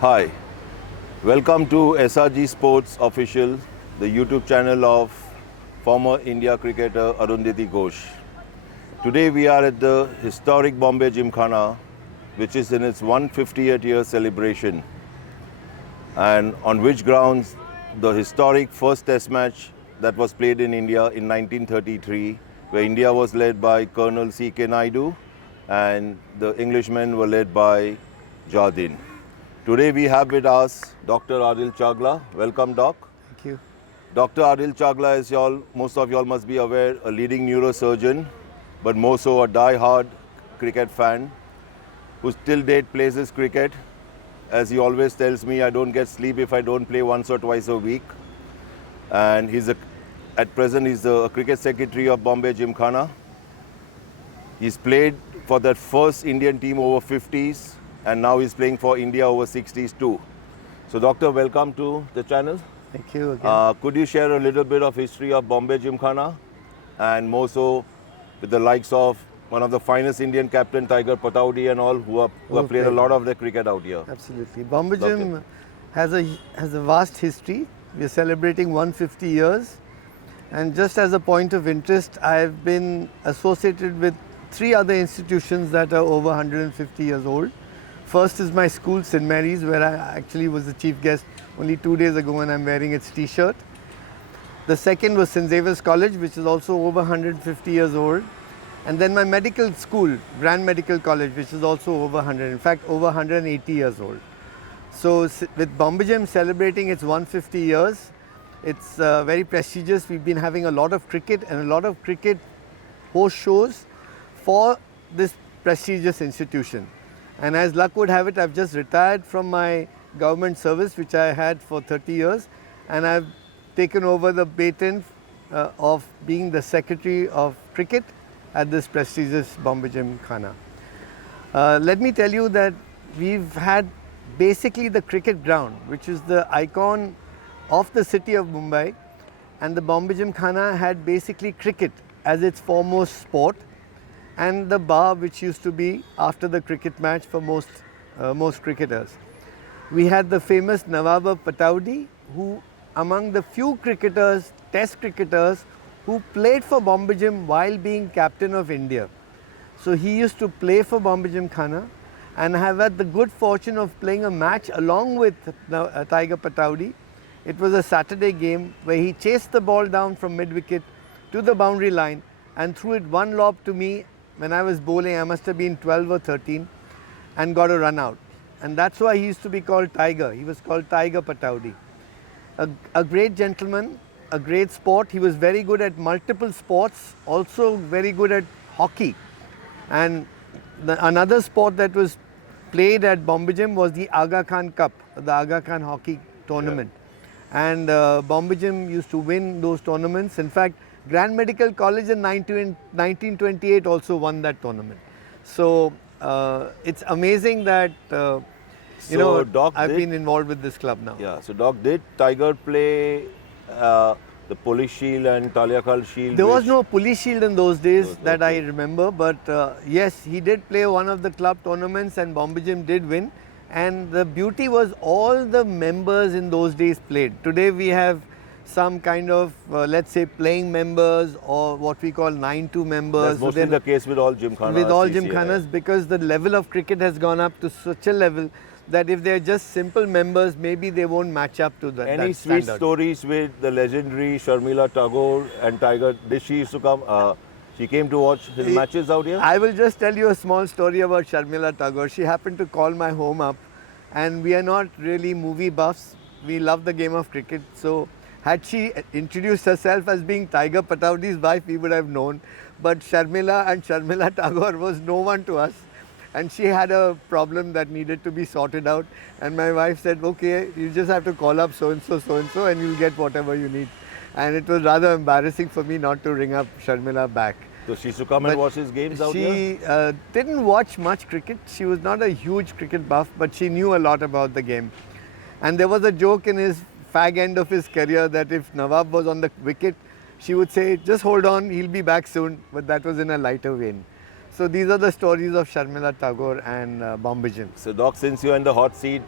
Hi, welcome to SRG Sports Official, the YouTube channel of former India cricketer Arundhati Ghosh. Today we are at the historic Bombay Gymkhana, which is in its 150th year celebration, and on which grounds the historic first test match that was played in India in 1933, where India was led by Colonel C.K. Naidu and the Englishmen were led by Jardine. Today we have with us Dr. Aadil Chagla. Welcome, Doc. Thank you. Dr. Aadil Chagla, as most of y'all must be aware, a leading neurosurgeon, but more so a die-hard cricket fan who till date plays his cricket. As he always tells me, I don't get sleep if I don't play once or twice a week. And at present he's the cricket secretary of Bombay Gymkhana. He's played for that first Indian team over 50s, and now he's playing for India over 60s too. So Doctor, welcome to the channel. Thank you again. Could you share a little bit of history of Bombay Gymkhana, and more so with the likes of one of the finest Indian captain, Tiger Pataudi and all, who have played a lot of their cricket out here? Absolutely. Bombay Gym has a vast history. We are celebrating 150 years. And just as a point of interest, I've been associated with 3 other institutions that are over 150 years old. First is my school, St. Mary's, where I actually was the chief guest only 2 days ago, and I'm wearing its t-shirt. The second was St. Xavier's College, which is also over 150 years old. And then my medical school, Grand Medical College, which is also over 100, in fact over 180 years old. So with Bombay Gym celebrating its 150 years, it's very prestigious. We've been having a lot of cricket and a lot of cricket host shows for this prestigious institution. And as luck would have it, I've just retired from my government service, which I had for 30 years, and I've taken over the baton of being the Secretary of Cricket at this prestigious Bombay Gymkhana. Let me tell you that we've had basically the cricket ground, which is the icon of the city of Mumbai, and the Bombay Gymkhana had basically cricket as its foremost sport, and the bar which used to be after the cricket match for most cricketers. We had the famous Nawab Pataudi, who among the few cricketers, test cricketers, who played for Bombay Gym while being captain of India. So he used to play for Bombay Gymkhana and have had the good fortune of playing a match along with Tiger Pataudi. It was a Saturday game where he chased the ball down from mid-wicket to the boundary line and threw it one lob to me. When I was bowling, I must have been 12 or 13, and got a run out. And that's why he used to be called Tiger. He was called Tiger Pataudi. A great gentleman, a great sport. He was very good at multiple sports, also very good at hockey. And another sport that was played at Bombay Gym was the Aga Khan Cup, the Aga Khan hockey tournament. Yeah. And Bombay Gym used to win those tournaments. In fact, Grand Medical College in 1928 also won that tournament. So it's amazing that Doc, I've been involved with this club now. Yeah. So Doc, did Tiger play the Police Shield and Taliakal Shield? There was no Police Shield in those days that I remember, but yes, he did play one of the club tournaments, and Bombay Gym did win. And the beauty was all the members in those days played. Today we have some kind of, let's say, playing members, or what we call 9-2 members. That's mostly the case with all Gymkhanas. With all Gymkhanas, because the level of cricket has gone up to such a level that if they're just simple members, maybe they won't match up to that. Any sweet stories with the legendary Sharmila Tagore and Tiger? Did she used to come? She came to watch his matches out here? I will just tell you a small story about Sharmila Tagore. She happened to call my home up, and we are not really movie buffs. We love the game of cricket. So had she introduced herself as being Tiger Pataudi's wife, we would have known. But Sharmila and Sharmila Tagore was no one to us. And she had a problem that needed to be sorted out. And my wife said, okay, you just have to call up so-and-so, and you'll get whatever you need. And it was rather embarrassing for me not to ring up Sharmila back. So she used to come and watch his games out here? She didn't watch much cricket. She was not a huge cricket buff, but she knew a lot about the game. And there was a joke in his fag end of his career that if Nawab was on the wicket, she would say, just hold on, he'll be back soon. But that was in a lighter vein. So these are the stories of Sharmila Tagore and Bombay Gym. So Doc, since you're in the hot seat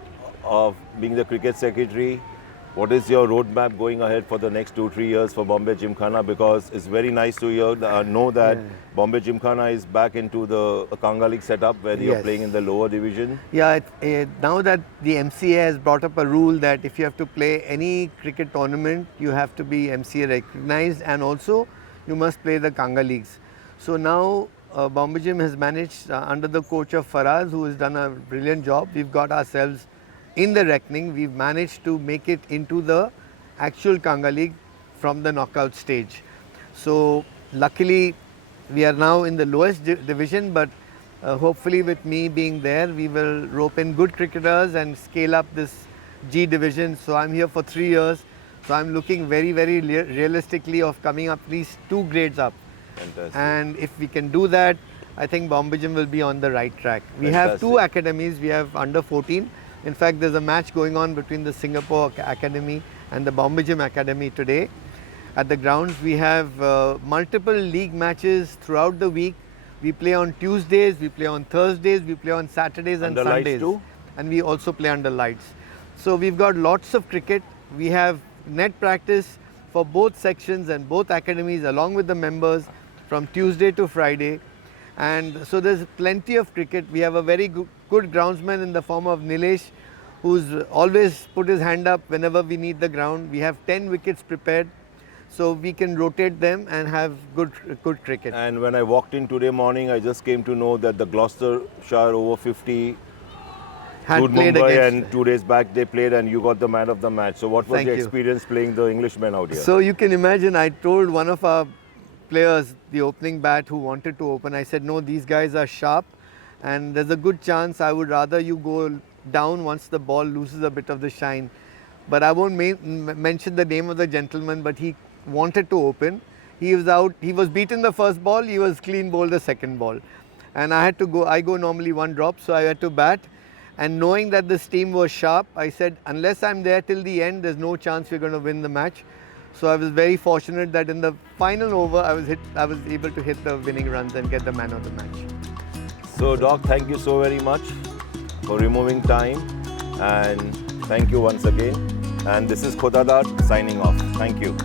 of being the cricket secretary, what is your roadmap going ahead for the next 2-3 years for Bombay Gymkhana? Because it's very nice to know that Bombay Gymkhana is back into the Kanga League setup where you're Yes. playing in the lower division. Yeah, now that the MCA has brought up a rule that if you have to play any cricket tournament, you have to be MCA recognized, and also you must play the Kanga Leagues. So now Bombay Gym has managed under the coach of Faraz, who has done a brilliant job. We've got ourselves in the reckoning. We've managed to make it into the actual Kanga League from the knockout stage. So luckily we are now in the lowest division, but hopefully with me being there, we will rope in good cricketers and scale up this G division. So I'm here for 3 years. So I'm looking very, very realistically of coming up at least 2 grades up. Fantastic. And if we can do that, I think Bombay Gym will be on the right track. We have 2 academies. We have under 14. In fact, there's a match going on between the Singapore Academy and the Bombay Gym Academy today. At the grounds, we have multiple league matches throughout the week. We play on Tuesdays, we play on Thursdays, we play on Saturdays and Under lights Sundays. too? And we also play under lights. So we've got lots of cricket. We have net practice for both sections and both academies along with the members from Tuesday to Friday. And so there's plenty of cricket. We have a very good groundsman in the form of Nilesh, who's always put his hand up whenever we need the ground. We have 10 wickets prepared, so we can rotate them and have good cricket. And when I walked in today morning, I just came to know that the Gloucestershire over 50 Had stood played Mumbai, against- and 2 days back they played and you got the man of the match. So what was Thank your you. experience playing the Englishmen out here? So you can imagine, I told one of our players, the opening bat who wanted to open, I said, no, these guys are sharp and there's a good chance I would rather you go down once the ball loses a bit of the shine. But I won't mention the name of the gentleman, but he wanted to open. He was out, he was beaten the first ball, he was clean bowled the second ball. And I had to go, I go normally 1 drop, so I had to bat. And knowing that this team was sharp, I said, unless I'm there till the end, there's no chance we're going to win the match. So I was very fortunate that in the final over, I was able to hit the winning runs and get the man of the match. So Doc, thank you so very much for removing time, and thank you once again. And this is Khotadar signing off. Thank you.